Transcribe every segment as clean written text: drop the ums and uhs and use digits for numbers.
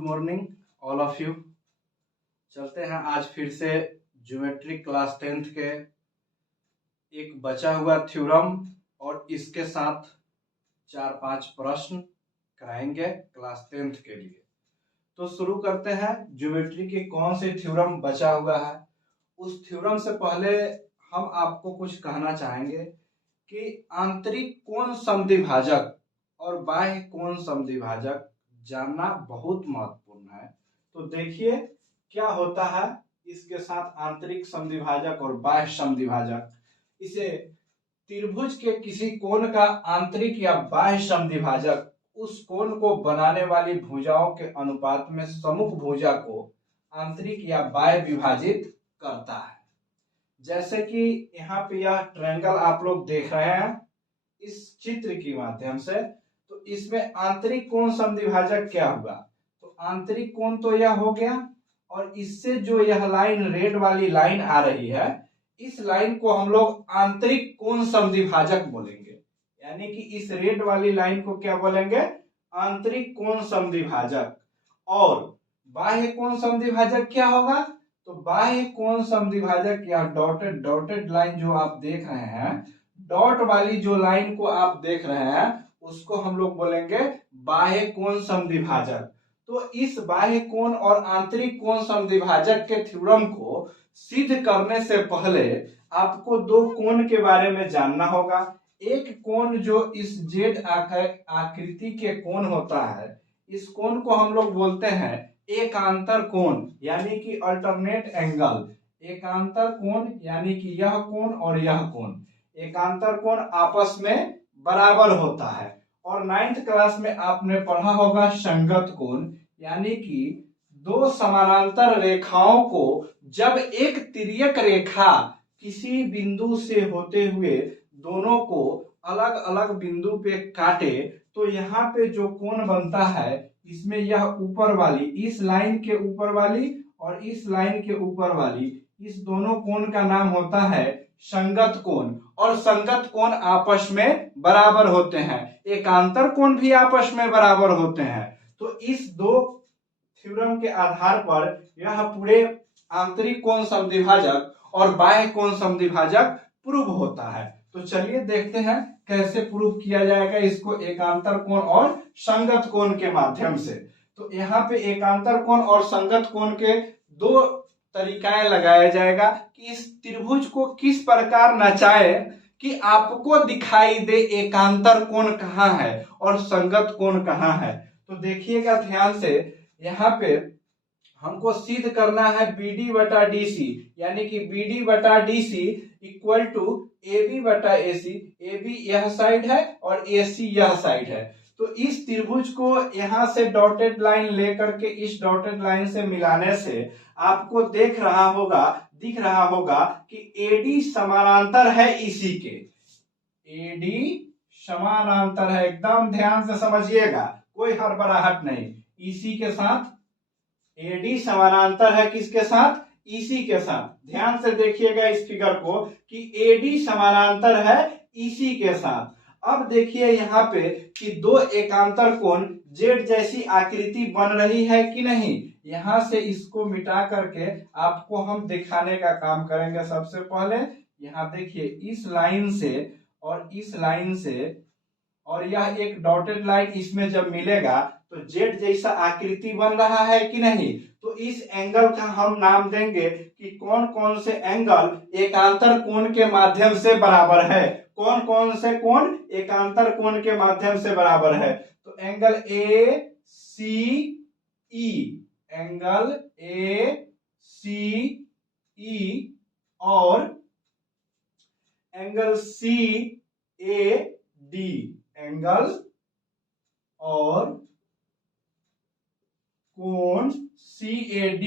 Good morning all of you. चलते हैं आज फिर से ज्योमेट्री क्लास 10th के एक बचा हुआ थ्योरम और इसके साथ 4-5 प्रश्न कराएंगे क्लास 10th के लिए। तो शुरू करते हैं। ज्योमेट्री के कौन से थ्योरम बचा हुआ है, उस थ्योरम से पहले हम आपको कुछ कहना चाहेंगे कि आंतरिक कोण समद्विभाजक और बाह्य कोण समद्विभाजक जानना बहुत महत्वपूर्ण है। तो देखिए क्या होता है इसके साथ आंतरिक समद्विभाजक और बाह्य समद्विभाजक। इसे त्रिभुज के किसी कोण का आंतरिक या बाह्य समद्विभाजक उस कोण को बनाने वाली भुजाओं के अनुपात में सम्मुख भुजा को आंतरिक या बाह्य विभाजित करता है। जैसे कि यहाँ पे यह ट्रायंगल आप लोग देख रहे हैं इस चित्र के माध्यम से, तो इसमें आंतरिक कोण समद्विभाजक क्या हुआ, तो आंतरिक कोण तो यह हो गया और इससे जो यह लाइन रेड वाली लाइन आ रही है, इस लाइन को हम लोग आंतरिक कोण समद्विभाजक बोलेंगे। यानी कि इस रेड वाली लाइन को क्या बोलेंगे, आंतरिक कोण समद्विभाजक। और बाह्य कोण समद्विभाजक क्या होगा, तो बाह्य कोण समद्विभाजक या डॉटेड लाइन जो आप देख रहे हैं, डॉट वाली जो लाइन को आप देख रहे हैं उसको हम लोग बोलेंगे बाह्य कोण समद्विभाजक। तो इस बाह्य कोण और आंतरिक कोण समद्विभाजक के थ्योरम को सिद्ध करने से पहले आपको दो कोण के बारे में जानना होगा। एक कोण जो इस जेड आकृति के कोण होता है, इस कोण को हम लोग बोलते हैं एकांतर कोण यानी कि अल्टरनेट एंगल। एकांतर कोण यानी कि यह कोण और यह कोण, एकांतर कोण आपस में बराबर होता है। और 9th क्लास में आपने पढ़ा होगा संगत कोण, यानी कि दो समानांतर रेखाओं को जब एक तिर्यक रेखा किसी बिंदु से होते हुए दोनों को अलग अलग बिंदु पे काटे, तो यहाँ पे जो कोण बनता है इसमें यह ऊपर वाली, इस लाइन के ऊपर वाली और इस लाइन के ऊपर वाली, इस दोनों कोण का नाम होता है संगत कोण। और संगत कोण आपस में बराबर होते हैं, एकांतर कोण भी आपस में बराबर होते हैं। तो इस दो थ्योरम के आधार पर यह पूरे आंतरिक कोण समद्विभाजक और बाह्य कोण समद्विभाजक प्रूव होता है। तो चलिए देखते हैं कैसे प्रूव किया जाएगा इसको एकांतर कोण और संगत कोण के माध्यम से। तो यहाँ पे एकांतर कोण और संगत कोण के दो तरीकाएं लगाया जाएगा कि इस त्रिभुज को किस प्रकार नचाए कि आपको दिखाई दे एकांतर कोण कहाँ है और संगत कोण कहाँ है। तो देखिएगा ध्यान से, यहाँ पे हमको सिद्ध करना है BD बटा DC, यानी कि BD बटा DC इक्वल टू AB बटा AC। AB यह साइड है और AC यह साइड है। तो इस त्रिभुज को यहां से डॉटेड लाइन लेकर के इस डॉटेड लाइन से मिलाने से आपको दिख रहा होगा कि AD समानांतर है EC के। AD समानांतर है, एकदम ध्यान से समझिएगा, कोई हड़बड़ाहट नहीं। EC के साथ AD समानांतर है, किसके साथ, EC के साथ। ध्यान से देखिएगा इस फिगर को कि AD समानांतर है EC के साथ। अब देखिए यहाँ पे कि दो एकांतर कोण जेड जैसी आकृति बन रही है कि नहीं। यहां से इसको मिटा करके आपको हम दिखाने का काम करेंगे। सबसे पहले यहाँ देखिए इस लाइन से और इस लाइन से और यह एक डॉटेड लाइन इसमें जब मिलेगा तो जेड जैसा आकृति बन रहा है कि नहीं। तो इस एंगल का हम नाम देंगे कि कौन कौन से एंगल एकांतर कोण के माध्यम से बराबर है। कौन कौन से कोण एकांतर कोण के माध्यम से बराबर है, तो एंगल ACE, एंगल ACE और एंगल CAD, एंगल और कोण CAD।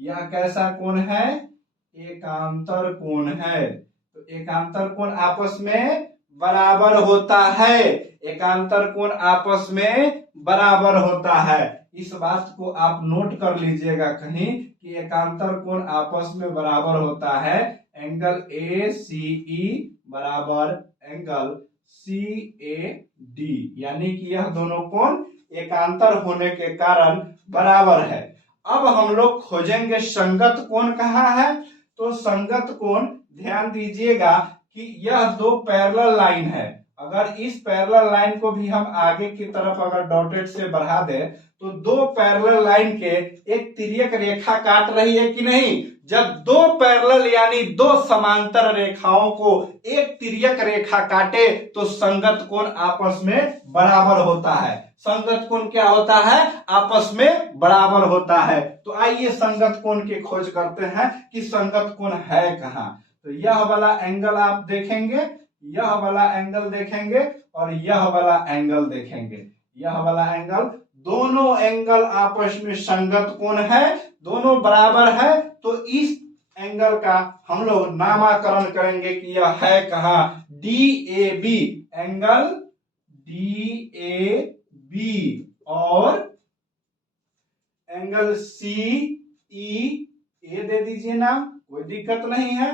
यह कैसा कोण है, एकांतर कोण है। तो एकांतर कोण आपस में बराबर होता है, एकांतर कोण आपस में बराबर होता है। इस बात को आप नोट कर लीजिएगा कहीं कि एकांतर कोण आपस में बराबर होता है। एंगल ACE बराबर एंगल CAD, यानी कि यह दोनों कोण एकांतर होने के कारण बराबर है। अब हम लोग खोजेंगे संगत कोण कहाँ है। तो संगत कोण ध्यान दीजिएगा कि यह दो पैरेलल लाइन है। अगर इस पैरेलल लाइन को भी हम आगे की तरफ अगर डॉटेड से बढ़ा दें तो दो पैरेलल लाइन के एक तिर्यक रेखा काट रही है कि नहीं। जब दो पैरेलल यानी दो समांतर रेखाओं को एक तिर्यक रेखा काटे तो संगत कोण आपस में बराबर होता है। संगत कोण क्या होता है, आपस में बराबर होता है। तो आइए संगत कोण की खोज करते हैं कि संगत कोण है कहाँ। तो यह वाला एंगल आप देखेंगे, यह वाला एंगल देखेंगे और यह वाला एंगल देखेंगे। यह वाला एंगल, दोनों एंगल आपस में संगत कोण है, दोनों बराबर है। तो इस एंगल का हम लोग नामकरण करेंगे कि यह है कहाँ, DAB, एंगल DAB और एंगल CEA दे दीजिए नाम, कोई दिक्कत नहीं है,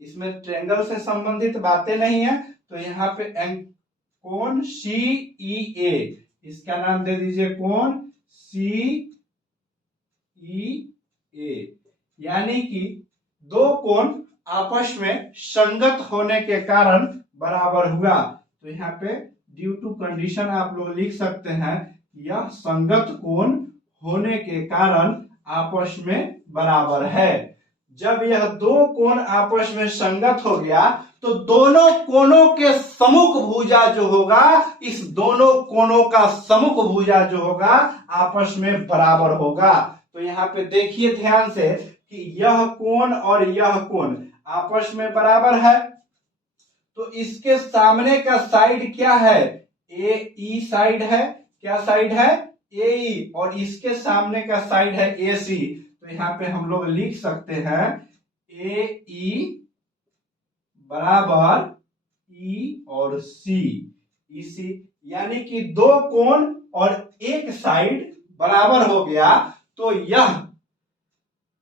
इसमें ट्रायंगल से संबंधित बातें नहीं है। तो यहाँ पे कोण CEA, इसका नाम दे दीजिए कोण CEA, यानी कि दो कोण आपस में संगत होने के कारण बराबर हुआ। तो यहाँ पे ड्यू टू कंडीशन आप लोग लिख सकते हैं, यह संगत कोण होने के कारण आपस में बराबर है। जब यह दो कोण आपस में संगत हो गया तो दोनों कोणों के सम्मुख भुजा जो होगा, इस दोनों कोणों का सम्मुख भुजा जो होगा आपस में बराबर होगा। तो यहाँ पे देखिए ध्यान से कि यह कोण और यह कोण आपस में बराबर है। तो इसके सामने का साइड क्या है, AE साइड है। क्या साइड है, AE, और इसके सामने का साइड है AC। तो यहाँ पे हम लोग लिख सकते हैं AE बराबर E और C, EC, यानी कि दो कोण और एक साइड बराबर हो गया। तो यह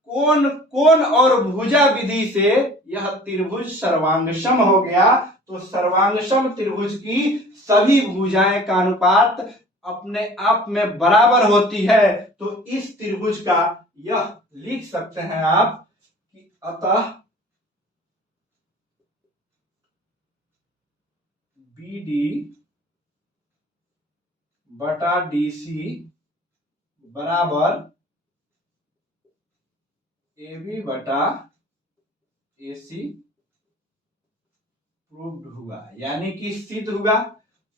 कोण और भुजा विधि से यह त्रिभुज सर्वांगसम हो गया। तो सर्वांगसम त्रिभुज की सभी भुजाएं का अनुपात अपने आप में बराबर होती है। तो इस त्रिभुज का यह लिख सकते हैं आप कि अतः BD बटा DC बराबर AB बटा AC प्रूव्ड हुआ, यानी कि सिद्ध हुआ।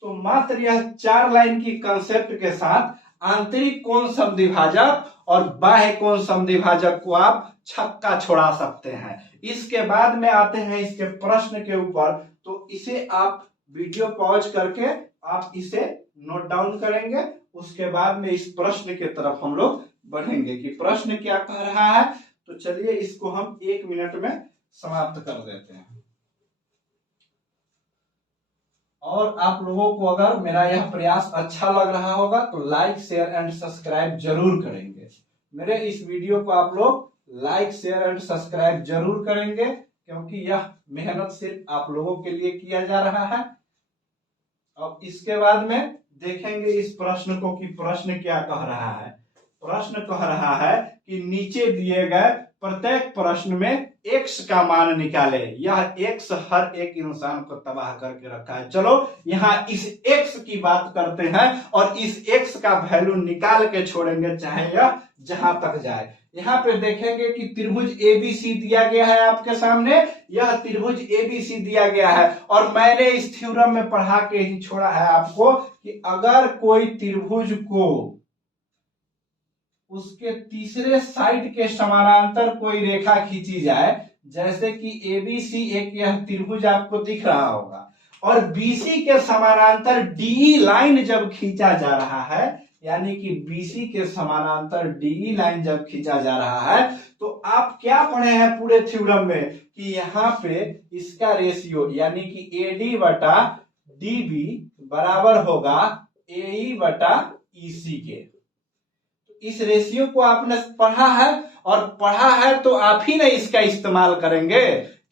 तो मात्र यह चार लाइन की कंसेप्ट के साथ आंतरिक कोण समद्विभाजक और बाह्य कोण समद्विभाजक को आप छक्का छोड़ा सकते हैं। इसके बाद में आते हैं इसके प्रश्न के ऊपर। तो इसे आप वीडियो पॉज करके आप इसे नोट डाउन करेंगे, उसके बाद में इस प्रश्न के तरफ हम लोग बढ़ेंगे कि प्रश्न क्या कह रहा है। तो चलिए इसको हम 1 मिनट में समाप्त कर देते हैं। और आप लोगों को अगर मेरा यह प्रयास अच्छा लग रहा होगा तो लाइक शेयर एंड सब्सक्राइब जरूर करेंगे। मेरे इस वीडियो को आप लोग लाइक शेयर एंड सब्सक्राइब जरूर करेंगे, क्योंकि यह मेहनत सिर्फ आप लोगों के लिए किया जा रहा है। अब इसके बाद में देखेंगे इस प्रश्न को कि प्रश्न क्या कह रहा है। प्रश्न कह रहा है कि नीचे दिए गए प्रत्येक प्रश्न में x का मान निकाले। यह x हर एक इंसान को तबाह करके रखा है। चलो यहाँ इस x की बात करते हैं और इस x का वैल्यू निकाल के छोड़ेंगे, चाहे यह जहां तक जाए। यहाँ पे देखेंगे कि त्रिभुज ABC दिया गया है आपके सामने, यह त्रिभुज ABC दिया गया है। और मैंने इस थ्योरम में पढ़ा के ही छोड़ा है आपको कि अगर कोई त्रिभुज को उसके तीसरे साइड के समानांतर कोई रेखा खींची जाए, जैसे कि ABC एक यह त्रिभुज आपको दिख रहा होगा, और BC के समानांतर DE लाइन जब खींचा जा रहा है, यानी कि BC के समानांतर DE लाइन जब खींचा जा रहा है, तो आप क्या पढ़े हैं पूरे थ्योरम में कि यहाँ पे इसका रेशियो यानी कि AD बटा DB बराबर होगा AE बटा EC के। इस रेशियो को आपने पढ़ा है, और पढ़ा है तो आप ही नहीं इसका इस्तेमाल करेंगे।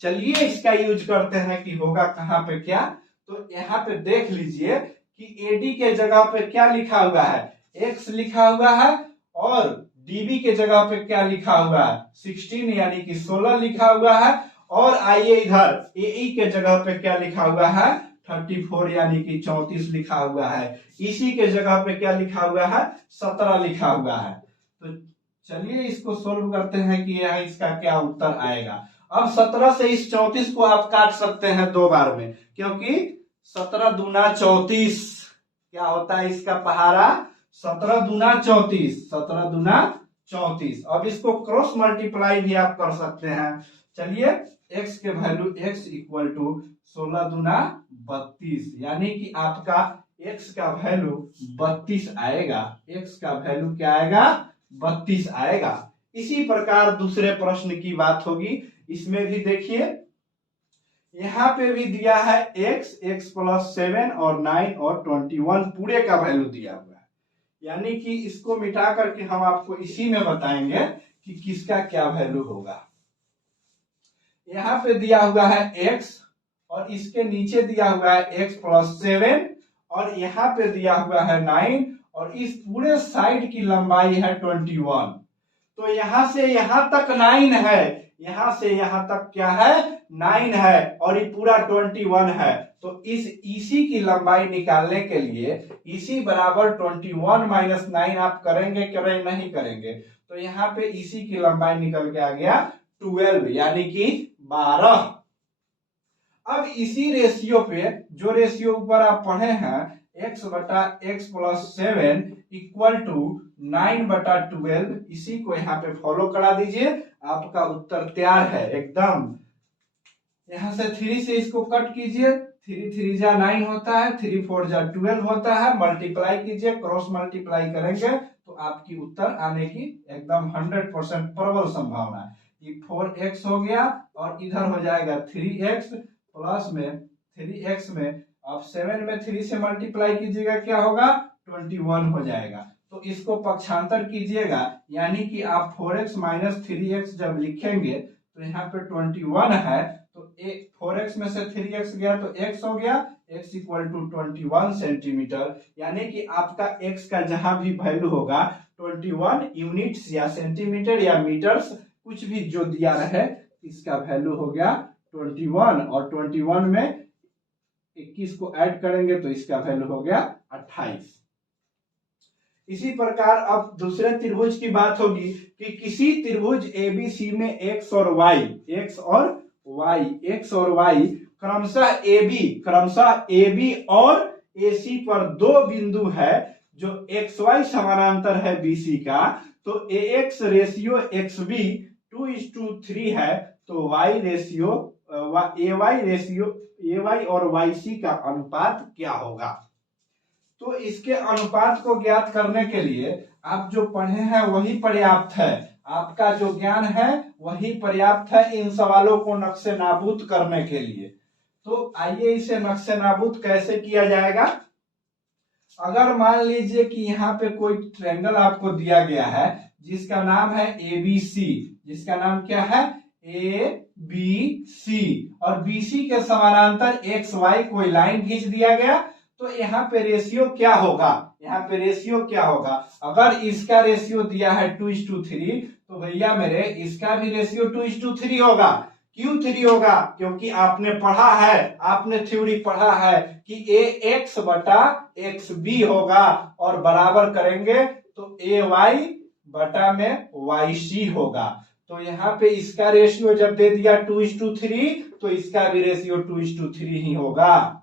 चलिए इसका यूज करते हैं कि होगा कहां पे क्या। तो यहाँ पे देख लीजिए कि AD के जगह पे क्या लिखा हुआ है, x लिखा हुआ है और dB के जगह पे क्या लिखा हुआ है 16 यानी कि 16 लिखा हुआ है। और आइए इधर AE के जगह पे क्या लिखा हुआ है 34 यानी कि 34 लिखा हुआ है। इसी के जगह पे क्या लिखा हुआ है 17 लिखा हुआ है। तो चलिए इसको सोल्व करते हैं कि यह इसका क्या उत्तर आएगा। अब 17 से इस 34 को आप काट सकते हैं 2 बार में, क्योंकि 17 दूना 34 क्या होता है इसका पहाड़ा 17 दूना 34, 17 दूना 34। अब इसको क्रॉस मल्टीप्लाई भी आप कर सकते हैं। चलिए x के वैल्यू x इक्वल टू 16 दूना 32, यानी कि आपका x का वैल्यू 32 आएगा। x का वैल्यू क्या आएगा 32 आएगा। इसी प्रकार दूसरे प्रश्न की बात होगी। इसमें भी देखिए यहां पे भी दिया है x प्लस 7 और 9 और 21 पूरे का वैल्यू दिया हुआ है, यानी कि इसको मिटा करके हम आपको इसी में बताएंगे कि किसका क्या वैल्यू होगा। यहाँ पे दिया हुआ है x और इसके नीचे दिया हुआ है x प्लस 7 और यहाँ पे दिया हुआ है 9 और इस पूरे साइड की लंबाई है 21। तो यहां से यहां तक 9 है, यहां से यहां तक क्या है 9 है और ये पूरा 21 है। तो इसी की लंबाई निकालने के लिए इसी बराबर 21 माइनस 9 आप करेंगे नहीं करेंगे, तो यहाँ पे इसी की लंबाई निकल के आ गया 12 यानी कि 12। अब इसी रेशियो पे जो रेशियो ऊपर आप पढ़े हैं x बटा x प्लस 7 इक्वल टू 9 बटा 12, इसी को यहाँ पे फॉलो करा दीजिए, आपका उत्तर तैयार है एकदम। यहां से 3 से इसको कट कीजिए, 3 3 जा 9 होता है, 3 4 जा 12 होता है, मल्टीप्लाई कीजिए, क्रॉस मल्टीप्लाई करेंगे तो आपकी उत्तर आने की एकदम 100% प्रबल संभावना है। ये 4x हो गया और इधर हो जाएगा 3x प्लस में 3x में अब 7 में 3 से मल्टीप्लाई कीजिएगा क्या होगा 21 हो जाएगा। तो इसको पक्षांतर कीजिएगा, यानी कि आप 4x माइनस 3x जब लिखेंगे तो यहाँ पे 21 है, तो 4x में से 3x गया तो x हो गया, x इक्वल टू 21 सेंटीमीटर, यानी कि आपका x का जहां भी वैल्यू होगा 21 यूनिट्स या सेंटीमीटर या मीटर्स कुछ भी जो दिया रहे, इसका वैल्यू हो गया 21 और 21 में 21 को ऐड करेंगे तो इसका वैल्यू हो गया 28। इसी प्रकार अब दूसरे त्रिभुज की बात होगी कि किसी त्रिभुज ABC में x और y क्रमशः AB और AC पर दो बिंदु है जो XY समानांतर है BC का, तो AX रेशियो XB 2:3 है, तो AY और YC का अनुपात क्या होगा। तो इसके अनुपात को ज्ञात करने के लिए आप जो पढ़े हैं वही पर्याप्त है, आपका जो ज्ञान है वही पर्याप्त है इन सवालों को नक्शे नाबूद करने के लिए। तो आइए इसे नक्शे नाबूद कैसे किया जाएगा। अगर मान लीजिए कि यहाँ पे कोई ट्रायंगल आपको दिया गया है जिसका नाम है ABC, जिसका नाम क्या है ABC, और BC के समानांतर XY कोई लाइन खींच दिया गया, तो यहाँ पे रेशियो क्या होगा, यहाँ पे रेशियो क्या होगा। अगर इसका रेशियो दिया है 2:3 तो भैया मेरे इसका भी रेशियो 2:3 होगा। क्यों 3 होगा, क्योंकि आपने पढ़ा है, आपने थ्योरी पढ़ा है कि AX बटा XB होगा और बराबर करेंगे तो AY बटा में YC होगा। तो यहाँ पे इसका रेशियो जब दे दिया 2:3 तो इसका भी रेशियो 2:3 ही होगा।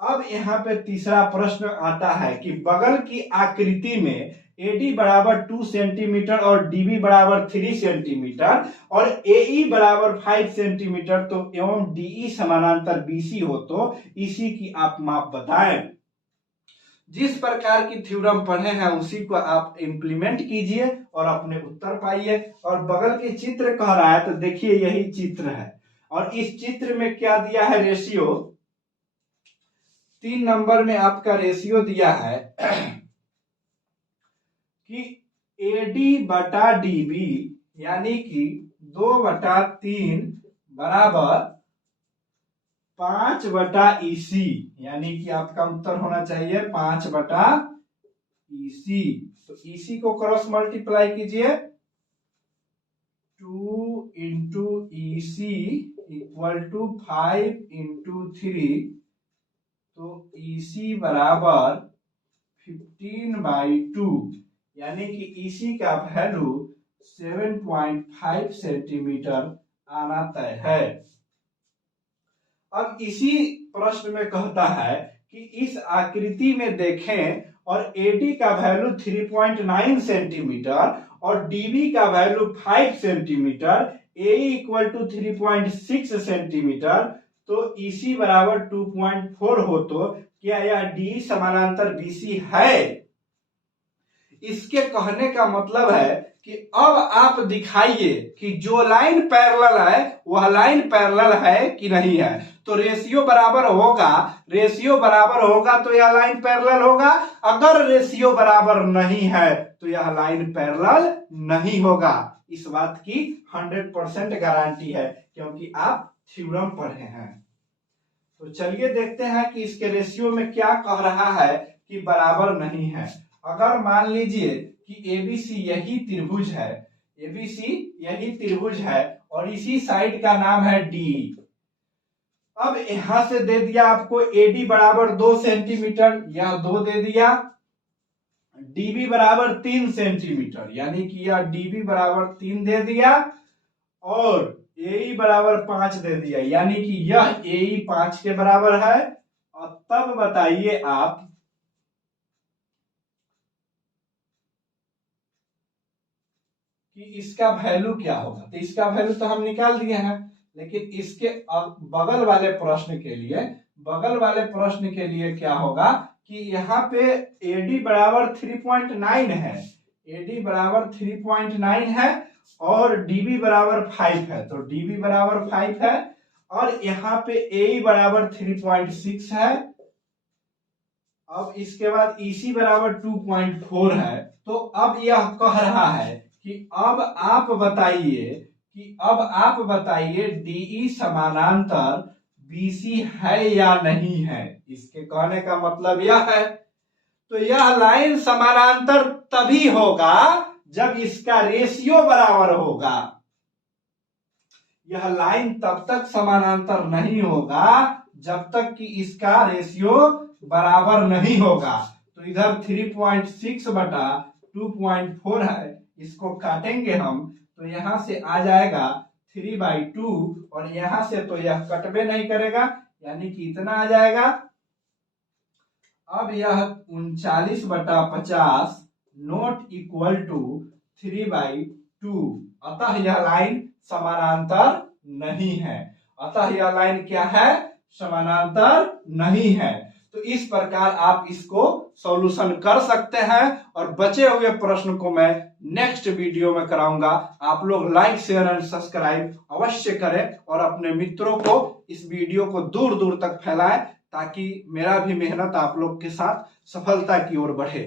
अब यहाँ पे तीसरा प्रश्न आता है कि बगल की आकृति में AD बराबर 2 सेंटीमीटर और DB बराबर 3 सेंटीमीटर और AE बराबर 5 सेंटीमीटर, तो एवं DE समानांतर BC हो तो इसी की आप माप बताएं। जिस प्रकार की थ्योरम पढ़े हैं उसी को आप इंप्लीमेंट कीजिए और अपने उत्तर पाइए। और बगल के चित्र कह रहा है तो देखिए यही चित्र है और इस चित्र में क्या दिया है रेशियो, 3 नंबर में आपका रेशियो दिया है कि AD बटा DB यानी कि 2/3 बराबर 5/EC, यानी कि आपका उत्तर होना चाहिए 5/EC। EC। तो EC को क्रॉस मल्टीप्लाई कीजिए, 2 into EC equal to 5 into 3, तो EC बराबर 15/2, यानी कि EC का वैल्यू 7.5 सेंटीमीटर आना तय है। अब इसी प्रश्न में कहता है कि इस आकृति में देखें और AD का वैल्यू 3.9 सेंटीमीटर और DB का value 5 centimetre, AE equal to 3.6 centimetre, तो EC बराबर 2.4 हो, तो क्या यह DE समानांतर BC है? इसके कहने का मतलब है कि अब आप दिखाइए कि जो लाइन पैरेलल है वह लाइन पैरेलल है कि नहीं है। तो रेशियो बराबर होगा तो यह लाइन पैरेलल होगा, अगर रेशियो बराबर नहीं है तो यह लाइन पैरेलल नहीं होगा। इस बात की 100% गारंटी है, क्योंकि आप थ्योरम पढ़े हैं। तो चलिए देखते हैं कि इसके रेशियो में क्या कह रहा है कि बराबर नहीं है। अगर मान लीजिए कि ABC यही त्रिभुज है, ABC यही त्रिभुज है और इसी साइड का नाम है DE। अब यहां से दे दिया आपको AD बराबर 2 सेंटीमीटर, यह 2 दे दिया, DB बराबर 3 सेंटीमीटर, यानी कि यह DB बराबर 3 दे दिया, और AE बराबर 5 दे दिया, यानी कि यह AE 5 के बराबर है। और तब बताइए आप कि इसका वैल्यू क्या होगा। तो इसका वैल्यू तो हम निकाल दिए हैं, लेकिन इसके बगल वाले प्रश्न के लिए क्या होगा कि यहाँ पे AD बराबर 3.9 है, AD बराबर 3.9 है और DB बराबर 5 है, तो DB बराबर 5 है, और यहाँ पे AE बराबर 3.6 है। अब इसके बाद EC बराबर 2.4 है। तो अब यह कह रहा है कि अब आप बताइए DE समानांतर BC है या नहीं है। इसके कहने का मतलब यह है, तो यह लाइन समानांतर तभी होगा जब इसका रेशियो बराबर होगा। यह लाइन तब तक समानांतर नहीं होगा जब तक कि इसका रेशियो बराबर नहीं होगा। तो इधर 3.6 बटा 2.4 है, इसको काटेंगे हम तो यहां से आ जाएगा 3/2, और यहां से तो यह कटबे नहीं करेगा, यानी कि इतना आ जाएगा। अब यह 39/50 नॉट इक्वल टू 3/2, अतः यह लाइन समानांतर नहीं है। अतः यह लाइन क्या है? समानांतर नहीं है। तो इस प्रकार आप इसको सॉल्यूशन कर सकते हैं, और बचे हुए प्रश्न को मैं नेक्स्ट वीडियो में कराऊंगा। आप लोग लाइक, शेयर एंड सब्सक्राइब अवश्य करें और अपने मित्रों को इस वीडियो को दूर दूर तक फैलाएं, ताकि मेरा भी मेहनत आप लोग के साथ सफलता की ओर बढ़े।